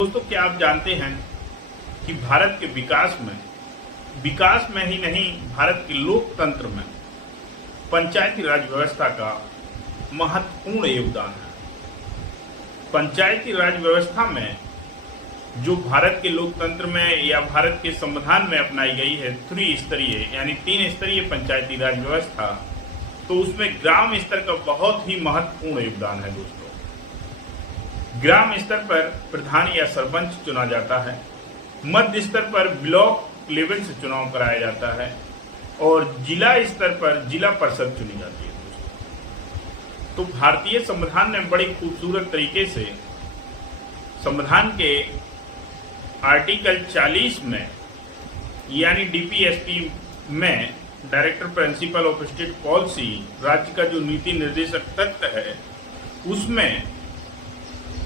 दोस्तों, क्या आप जानते हैं कि भारत के विकास में ही नहीं, भारत के लोकतंत्र में पंचायती राज व्यवस्था का महत्वपूर्ण योगदान है। पंचायती राज व्यवस्था में जो भारत के लोकतंत्र में या भारत के संविधान में अपनाई गई है त्रिस्तरीय यानी 3 स्तरीय पंचायती राज व्यवस्था, तो उसमें ग्राम स्तर का बहुत ही महत्वपूर्ण योगदान है। दोस्तों, ग्राम स्तर पर प्रधान या सरपंच चुना जाता है, मध्य स्तर पर ब्लॉक लेवल से चुनाव कराया जाता है और जिला स्तर पर जिला परिषद चुनी जाती है। तो भारतीय संविधान ने बड़ी खूबसूरत तरीके से संविधान के आर्टिकल 40 में यानी डीपीएसपी में director principle of state policy, राज्य का जो नीति निर्देशक तत्व है, उसमें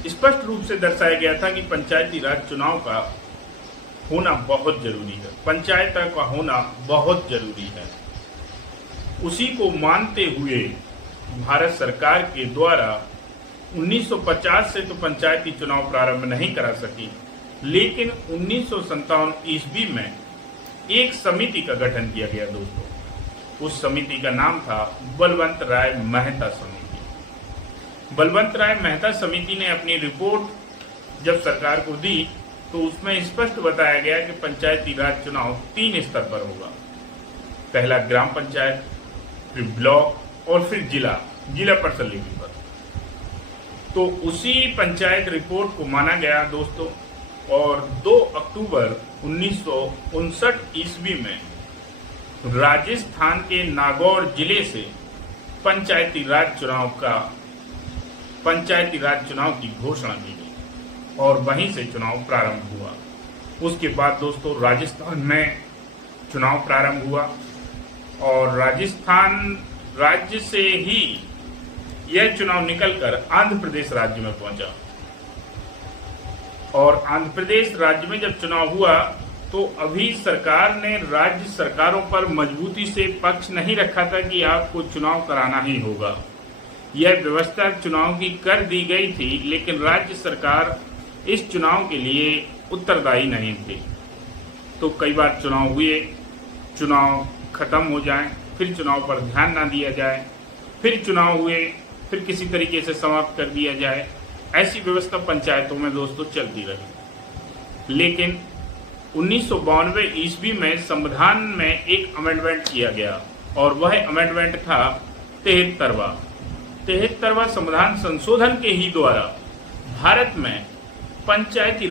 स्पष्ट रूप से दर्शाया गया था कि पंचायती राज चुनाव का होना बहुत जरूरी है, पंचायत का होना बहुत जरूरी है। उसी को मानते हुए भारत सरकार के द्वारा 1950 से तो पंचायती चुनाव प्रारंभ नहीं करा सकी, लेकिन 1957 ईस्वी में एक समिति का गठन किया गया। दोस्तों, उस समिति का नाम था बलवंत राय मेहता समिति। बलवंत राय मेहता समिति ने अपनी रिपोर्ट जब सरकार को दी तो उसमें स्पष्ट बताया गया कि पंचायती राज चुनाव 3 स्तर पर होगा। पहला ग्राम पंचायत, फिर ब्लॉक और फिर जिला परिषद लेवल पर। तो उसी पंचायत रिपोर्ट को माना गया दोस्तों, और 2 अक्टूबर 1959 ईस्वी में राजस्थान के नागौर जिले से पंचायती राज चुनाव की घोषणा की गई और वहीं से चुनाव प्रारंभ हुआ। उसके बाद दोस्तों राजस्थान में चुनाव प्रारंभ हुआ और राजस्थान राज्य से ही यह चुनाव निकलकर आंध्र प्रदेश राज्य में पहुंचा। और आंध्र प्रदेश राज्य में जब चुनाव हुआ तो अभी सरकार ने राज्य सरकारों पर मजबूती से पक्ष नहीं रखा था कि आपको चुनाव कराना ही होगा। यह व्यवस्था चुनाव की कर दी गई थी, लेकिन राज्य सरकार इस चुनाव के लिए उत्तरदायी नहीं थी। तो कई बार चुनाव हुए, चुनाव खत्म हो जाए, फिर चुनाव पर ध्यान ना दिया जाए, फिर चुनाव हुए, फिर किसी तरीके से समाप्त कर दिया जाए। ऐसी व्यवस्था पंचायतों में दोस्तों चलती रही। लेकिन 1992 ईस्वी में संविधान में एक अमेंडमेंट किया गया और वह अमेंडमेंट था 73वां संविधान संशोधन के ही द्वारा भारत में पंचायती